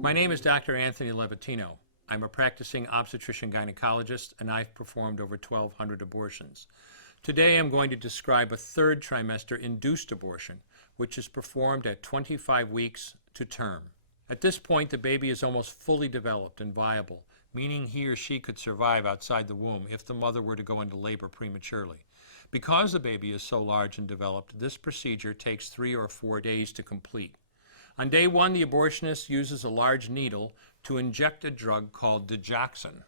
My name is Dr. Anthony Levatino. I'm a practicing obstetrician-gynecologist, and I've performed over 1,200 abortions. Today I'm going to describe a third trimester induced abortion, which is performed at 25 weeks to term. At this point, the baby is almost fully developed and viable, meaning he or she could survive outside the womb if the mother were to go into labor prematurely. Because the baby is so large and developed, this procedure takes 3 or 4 days to complete. On day 1, the abortionist uses a large needle to inject a drug called digoxin.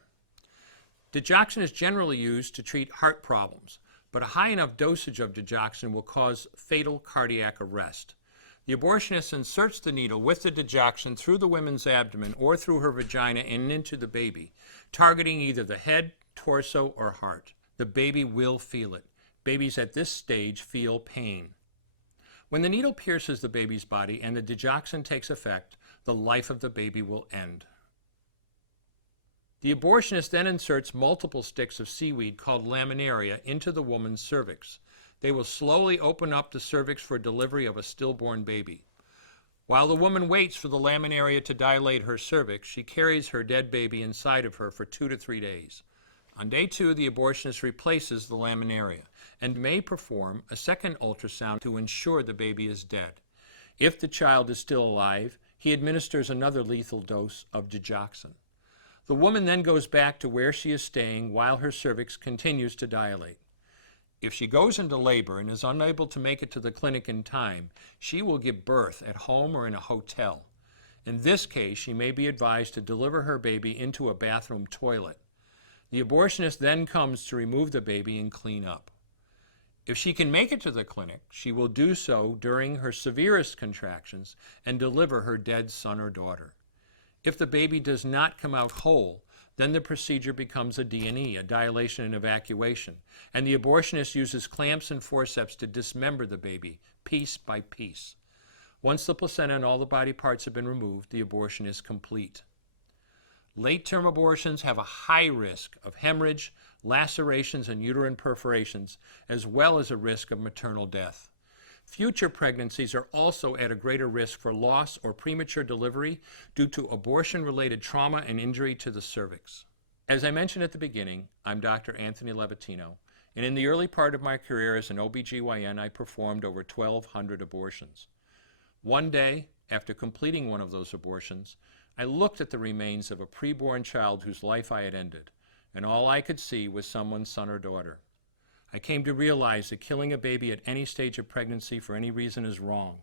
Digoxin is generally used to treat heart problems, but a high enough dosage of digoxin will cause fatal cardiac arrest. The abortionist inserts the needle with the digoxin through the woman's abdomen or through her vagina and into the baby, targeting either the head, torso, or heart. The baby will feel it. Babies at this stage feel pain. When the needle pierces the baby's body and the digoxin takes effect, the life of the baby will end. The abortionist then inserts multiple sticks of seaweed called laminaria into the woman's cervix. They will slowly open up the cervix for delivery of a stillborn baby. While the woman waits for the laminaria to dilate her cervix, she carries her dead baby inside of her for 2 to 3 days. On day 2, the abortionist replaces the laminaria and may perform a second ultrasound to ensure the baby is dead. If the child is still alive, he administers another lethal dose of digoxin. The woman then goes back to where she is staying while her cervix continues to dilate. If she goes into labor and is unable to make it to the clinic in time, she will give birth at home or in a hotel. In this case, she may be advised to deliver her baby into a bathroom toilet. The abortionist then comes to remove the baby and clean up. If she can make it to the clinic, she will do so during her severest contractions and deliver her dead son or daughter. If the baby does not come out whole, then the procedure becomes a D&E, a dilation and evacuation, and the abortionist uses clamps and forceps to dismember the baby, piece by piece. Once the placenta and all the body parts have been removed, the abortion is complete. Late-term abortions have a high risk of hemorrhage, lacerations, and uterine perforations, as well as a risk of maternal death. Future pregnancies are also at a greater risk for loss or premature delivery due to abortion-related trauma and injury to the cervix. As I mentioned at the beginning, I'm Dr. Anthony Levatino, and in the early part of my career as an OBGYN, I performed over 1,200 abortions. One day, after completing one of those abortions, I looked at the remains of a preborn child whose life I had ended, and all I could see was someone's son or daughter. I came to realize that killing a baby at any stage of pregnancy for any reason is wrong.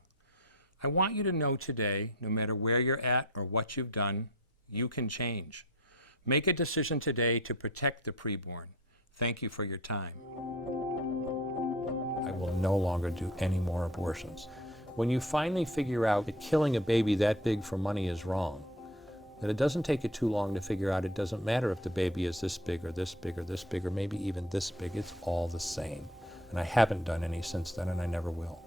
I want you to know today, no matter where you're at or what you've done, you can change. Make a decision today to protect the preborn. Thank you for your time. I will no longer do any more abortions. When you finally figure out that killing a baby that big for money is wrong, that it doesn't take you too long to figure out it doesn't matter if the baby is this big or this big or this big or maybe even this big, it's all the same. And I haven't done any since then, and I never will.